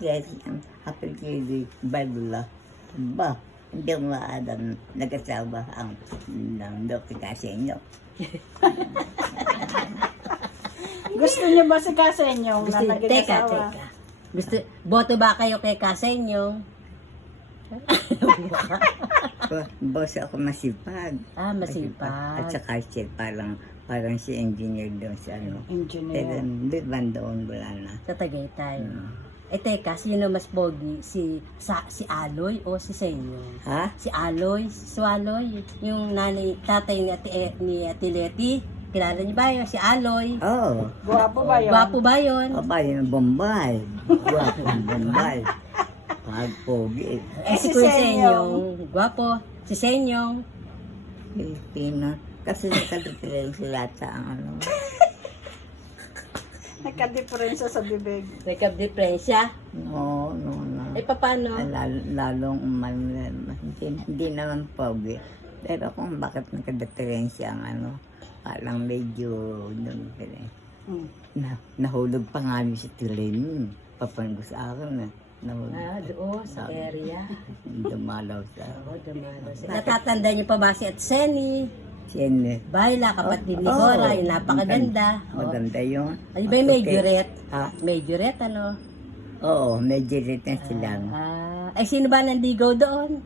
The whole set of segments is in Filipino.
Ang hapil kay Balula. Ba, hindi mo maalam nag-asawa ang ng Dr. Casenyo. Gusto niyo ba si Kasenyong na Gusto, naging teka, asawa? teka. Gusto, boto ba kayo kay Kasenyong? Bo- Boss ako masipag. Ah, masipag. At saka siya parang, parang si engineer doon sa ano. Pero Engineer. di ba doon wala na. Sa Tagaytay. Hmm. Eh, teka, sino mas pogi? Si, sa, si Aloy o si Senyong? Ha? Si Aloy, si Aloy, yung nanay, tatay ni Ate, eh, ni Ate Leti. Kilala niyo ba yun? Si Aloy. Oo. Oh. Guwapo ba yun? Gwapo ba yun? Aba, yung Bombay. Guwapo ang Bombay. Pagpogi. Eh, si si Kuya Senyong. Gwapo. Si Senyong. Pilipino. Kasi nakalipilan sila sa ano. Nagka-diferensya sa bibig. Nagka-depresya. No, no, no. Eh, paano? Lalo, lalong umano, hindi, hindi naman pogi. Pero kung bakit nagkadiferensya ang ano, parang medyo, doon, Hmm. na, nahulog pa nga sa tulin. Papango sa akin na. Nahulog. Ah, doon, sa area. Dumalaw sa Oo, dumalo siya. Natatanda niyo pa ba si Atseni? Siyempre, Baila, kapatid ni Oo. Cora, yung napakaganda. Oo. maganda yun. Ay, ba yung majorette? Ha? Majorette, ano? Oo, rin na sila. Ah, ay, sino ba nandigaw doon?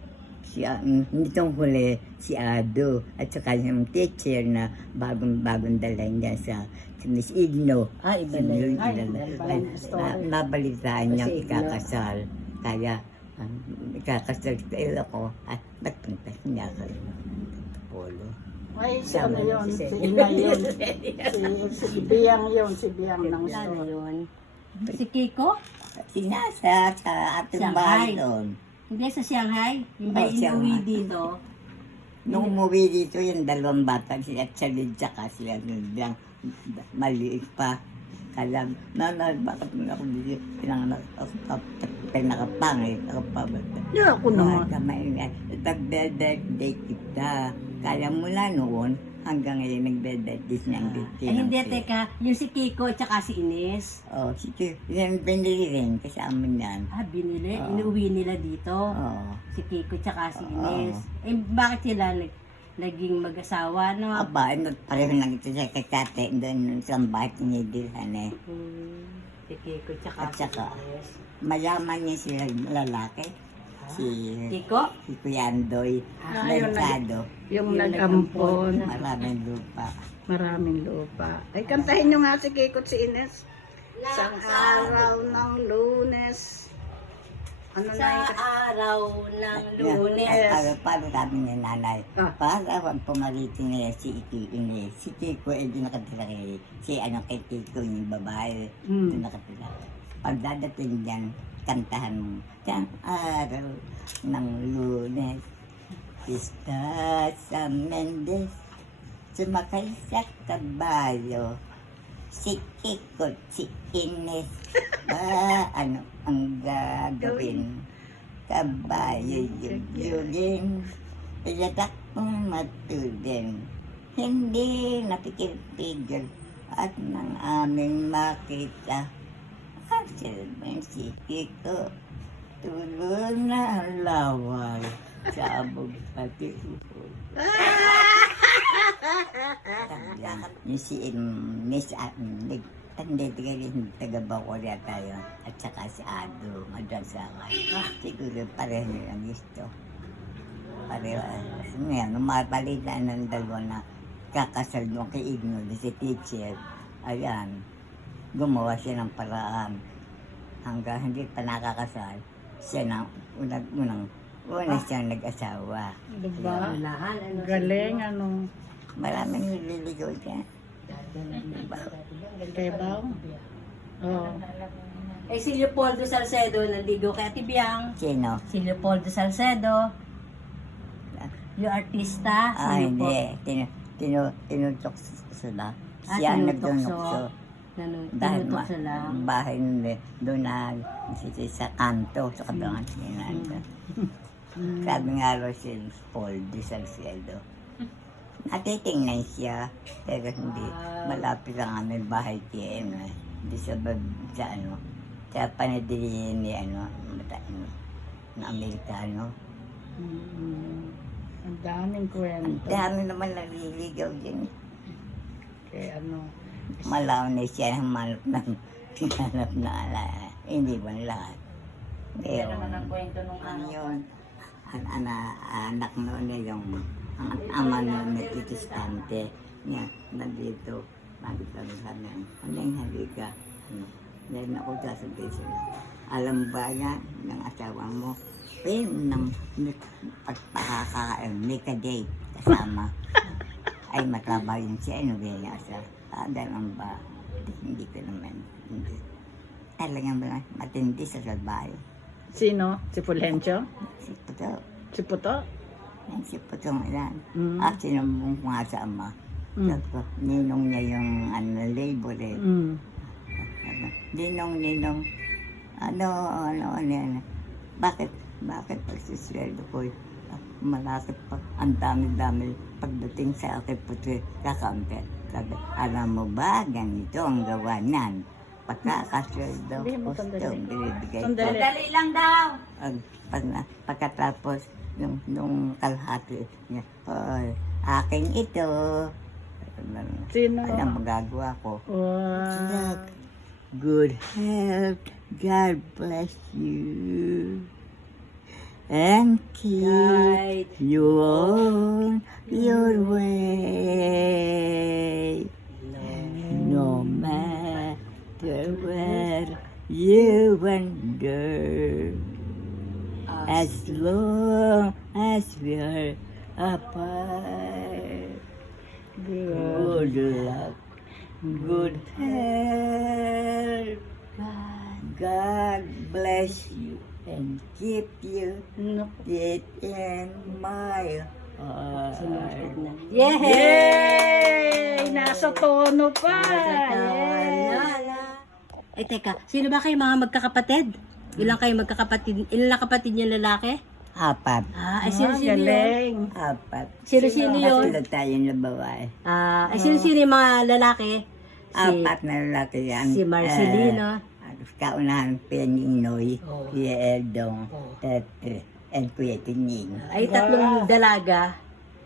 Si, uh, nitong huli, si Ado, at saka yung teacher na bagong-bagong dala niya sa si Miss Igno. Ah, iba Si na yun. Ay, dala- iba ay, yung story. na- nabalitaan niyang Si ikakasal. Kaya, um, ikakasal tayo ako. At ba't punta niya ako? Polo. Ay, si ano yun? si. Ina yun. Si, si Biyang yun. Si Biyang ng Ano store. yun? Si Kiko? Sinasa sa ating Shanghai. bahay doon. Hindi sa Shanghai. Yung ba Oh, Shanghai. inuwi dito? Nung umuwi dito, yung dalawang bata, si Atsalid tsaka sila lang maliit pa. Kaya, nanay, bakit mo ako dito? Pinanganak ako pa, pinakapangit ako pa. Hindi ako naman. Bata maingat. Nag-birthday kita. Kaya mula noon, hanggang ngayon nag-birthday na ang Ay, hindi, teka. Yung si Kiko at saka si Ines. Oh, sige. Yan, binili rin kasama niyan. Ah, binili. Oo. Inuwi nila dito. Oo. Si Kiko at saka si Oo. Ines. Eh, bakit sila nag, naging mag-asawa, no? Aba, ano, pareho lang ito sa kakate doon sa bahay tinidilhan eh. Hmm, si Kiko at saka At saka, si Ines. Mayaman niya sila lalaki. Si, Kiko? si Kuyandoy. Ah, yun. Mercado. Yung Yung nag-ampon. Maraming lupa. Maraming lupa. Ay, kantahin nyo nga si Kikot si Ines. Isang araw ng lunes. Ano na Sa yung... araw ng lunes. Para, para sabi niya nanay, Ah. para wag pumalitin niya si Iki ini. Si Kiko ay di nakatira kay, si ano kay Kiko yung babae. Hmm. Doon nakatira. Pagdadating dyan, kantahan mo. Isang araw ng lunes. Pista sa Mendes. Sumakay sa kabayo. Si Kiko, si Ines. Ah, ano ang gagawin? Kabayo yun Piyatak kong matulin. Hindi napikil-pigil at nang aming makita. Silbing si Kiko. Tulo na ang laway sa abog pati si um, Miss Andig, hindi taga taga Bacoria tayo at saka si Ado, madrasakan. Siguro pareho nilang gusto. Pareho, ngayon, umapalitan ng dalawa na kakasal mo kay Igno, si teacher. Ayan, gumawa siya ng paraan. Hanggang hindi pa nakakasal, siya na unang, unang, una siyang nag-asawa. Diba? Unahan, ano? Galing, ano. Maraming nililigaw. Kaya ba? Oo. Eh, si Leopoldo Salcedo, nandigo kay Ate Biang. Sino? Si Leopoldo Salcedo. Yung artista. Ah, si hindi. Tinu, tinu, tinutok sila. Ah, Siya ang tinutokso. Ano, Dahil ma- sila. bahay nila, doon na sa kanto, sa kabangan Hmm. nila. Sabi nga raw si Paul de Salcedo. Natitingnan siya, pero hindi. Malapit lang aming bahay kay Emma. Hindi sa, bab- sa ano, Kaya panadili ni ano, mata, na Amerikano. Mm. Ang daming Ang kwento. dami naman naliligaw din. Kaya ano, Malaw na siya hanap ng hanap na ala. Hindi ba lahat? Ngayon, kwento nung ano yun? An ana, anak noon na yung ang ama noon na titistante niya nandito. Nagsabi sa amin, ano yung halika? Ano? Yan ako sasabihin sila. Alam ba yan ng asawa mo? Eh, nang pagpakakain, may ka-date kasama. Ay, matrabaho yun siya, ano ba yung asawa? Ah, ganun ba? Hindi ko naman. Hindi. Talagang ba, matindi sa salbayo. Sino? Si Fulgencio? Si Puto. Si Puto? Yan si Putong ilan. Mm. At sinumbong ko nga sa ama. Mm. Ko, ninong niya yung ano, labor eh. Mm. Ano, Ninong, ninong, ano, ano, ano, ano. Bakit, bakit pagsusweldo ko, ah, malapit pa, ang dami-dami pagdating sa akin puti, kakaunti. Sabi, alam mo ba, ganito ang gawa niyan. Mo, gusto, sandali. binibigay ko. Sandali. lang daw. Pag, pag, pagkatapos, nung, nung kalahati niya, oh, aking ito. Sino? Ano magagawa ko? Wow. Good health. God bless you. And keep Right. you on your way. No matter where you wander. As long as we're apart. Good. Luck. Good health. God bless you and keep you Naku. it in my heart. Yay! Yay! Nasa tono pa! Yay! Eh, teka, sino ba kayo mga magkakapatid? Ilang kayo magkakapatid? Ilan na kapatid niyo lalaki? Apat. Ah, ay Ah, sino-sino yun? Apat. Sino-sino yun? Katulad tayo na babae. Ah, ay sino-sino yung mga lalaki? Si, Apat na lalaki yan. si Marcelino. Uh, kaunahan Peninoy, Oh. Kuya Eldong, Oh. Tete, and Kuya Tining. ay tatlong dalaga.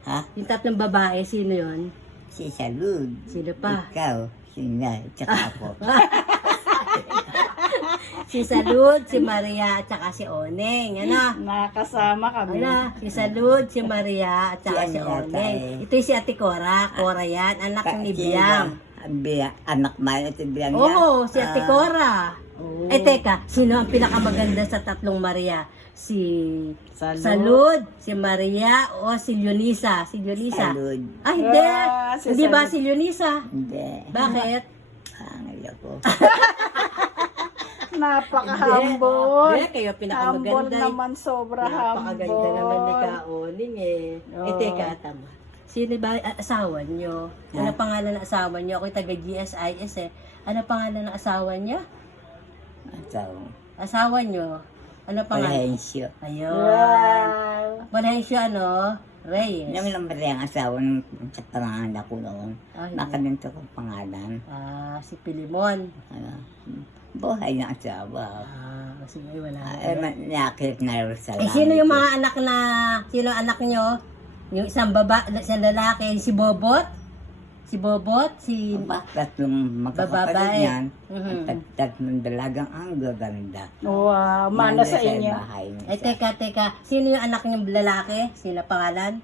Ha? Yung tatlong babae, sino yon? Si Salud. Sino pa? Ikaw, si Nay, tsaka ako. Si Salud, si Maria, at saka si Oneng. Ano? Nakasama kami. Ano? Si Salud, si Maria, at saka si Si Oneng. eh. Ito yung si Ate Cora. Cora yan, anak ni Biam. Biam. Anak man ito Biam niya. Oo, si Ate Ah, Cora. Oh. Eh teka, sino ang pinakamaganda sa tatlong Maria? Si Salud. Salud, si Maria, o si Leonisa? Si Leonisa. Salud. Ah, hindi. Ah, si hindi ba Salud. si Leonisa? Hindi. Bakit? Pangay ako. Napaka-humble. Hindi, kayo Humble pinakamaganda. eh. naman, sobra Napakaganda humble. naman ni Kaoning eh. Eh, Oo. teka, tama. Sino ba a- asawa nyo? Ano pangalan ng asawa nyo? Ako'y taga GSIS eh. Ano pangalan ng asawa nyo? So, Asawa nyo? Ano pangalan? Palensyo. Ayun. Wow. Valensio ano? Reyes. Nang naman ang asawa ng sa pangalan ko noon. Hindi. Nakalinto kong pangalan. Ah, si Pilimon. Ano, buhay ng asawa. Ah, sige, wala. Ah, eh, ma- nakakit na rin sa eh, sino yung mga anak na, sino ang anak nyo? Yung isang baba, isang lalaki, si Bobot? Si Bobot? Si... Ba, tatlong magkakapatid Babae. yan. Mhm. At tat- tatlong dalagang ang gaganda. Wow, mana sa inyo. bahay niya Eh, siya. teka, teka. Sino yung anak niyong lalaki? Sino pangalan?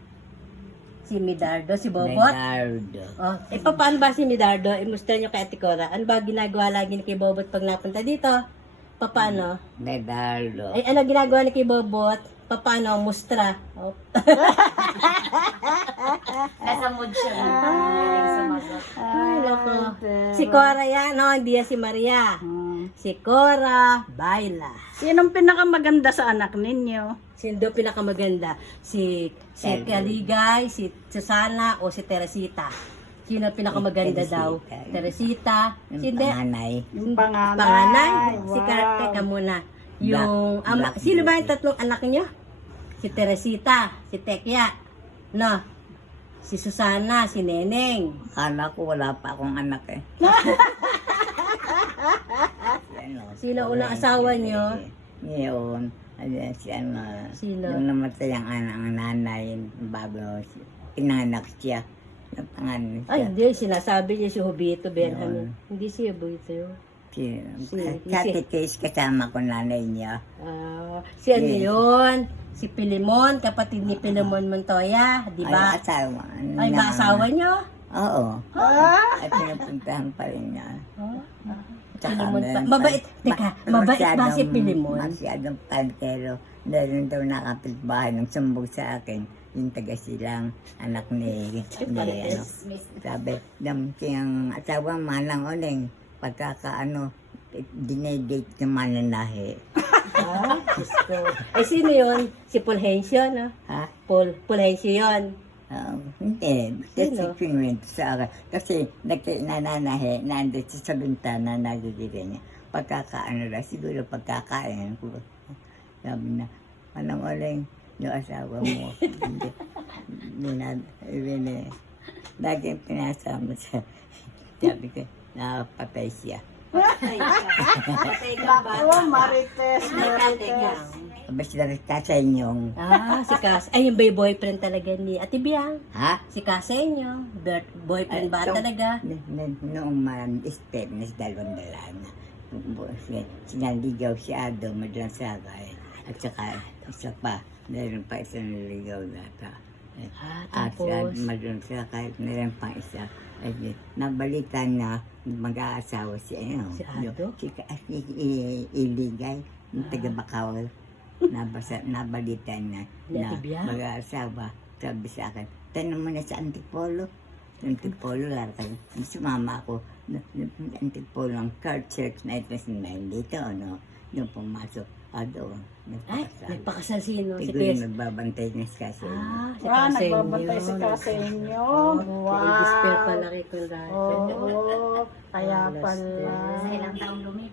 Si Midardo, si Bobot? Medardo. Oh, eh, paano ba si Midardo? Imusta niyo kay Ate Cora. Ano ba ginagawa lagi ni kay Bobot pag napunta dito? Paano? Medardo. Ay, ano ginagawa ni kay Bobot? Paano? Mustra. Oh. Nasa mood siya. Ay, loko. Si Cora yan, no? Hindi yan si Maria. Hmm. Si Cora Baila. Sinong pinakamaganda sa anak ninyo? Sino pinakamaganda? Si, si Teresita. Kaligay, si Susana, o si Teresita? Sino ang pinakamaganda daw? Teresita. Yung Sino? panganay. Yung panganay. Panganay. Si Wow. Teka muna. Yung, ama, Black sino ba yung tatlong anak niyo? Si Teresita, si Tekya, no? Si Susana, si Neneng. Akala ko wala pa akong anak eh. ano. Sino unang asawa niyo? Ngayon, ano, si ano, Sino? yung namatay ang anak ang nanay bago si- pinanganak siya. Napangalan Ay, siya. hindi. Sinasabi niya si Hubito Benjamin. Hindi si Hubito yun. Si, Si- si- kasama ko nanay niya. Ah, si ano Yes. yun? Si Pilimon, kapatid ni Pilimon Montoya. Di ba? Ay, asawa. Ay, ba na- asawa niyo? Oo. Ah! At pinupuntahan pa rin niya. Oh. Pilimon pa. Mabait. Teka, ma- mabait ba si Pilimon? Masyadong kantero. Meron daw nakapitbahay ng sumbog sa akin. Yung taga silang anak ni, ni ano. Sabi, dam siyang asawa manang uling. Pagkakaano, dinedate ng mananahe. Ah, Diyos ko. Eh, sino yun? Si Fulgencio, no? Ha? Paul, Fulgencio yun. Oo, hindi. Kasi Sino? kinuwento sa akin. Kasi nananahe, nandun siya sa bintana, nagigilin niya. Pagkakaano lang, siguro pagkakain ko. Sabi na, anong uling yung asawa mo? Hindi. Hindi na, hindi. Lagi pinasama sa, sabi ko, nakapatay siya. Ako, Marites, Marites. Basta rin sa inyong, Ah, si Cas. Ay, yung ba yung boyfriend talaga ni Ate Biang? ha? Si Casenyo. Bir- Boyfriend ba talaga? Noong na sa dalawang dalana. Sinaligaw si Ado, madlang sakay. At saka, isa pa, meron pa isang naligaw nata. Ah, At tapos. madlang sakay, meron pa isa. At yun, nabalikan na mag-aasawa si ano. Si Ado? Si, si I- Iligay, yung taga Bacawal. Nabasa, nabalitan na, na mag-aasawa. Sabi sa akin, tanong mo na sa Antipolo. Antipolo, lara kayo. Sumama ako. na- Antipolo ang car church na ito si Nine dito, ano. Yung pumasok. Ah, doon. Ay, Nagpakasal. sino? Si Siguro nagbabantay na si kasi. Ah, si Ah, Casenyo. nagbabantay si Casenyo. Wow. Wow. Wow. pala kay Conrado. Oo, kaya pala. tres. Ilang taong lumipas.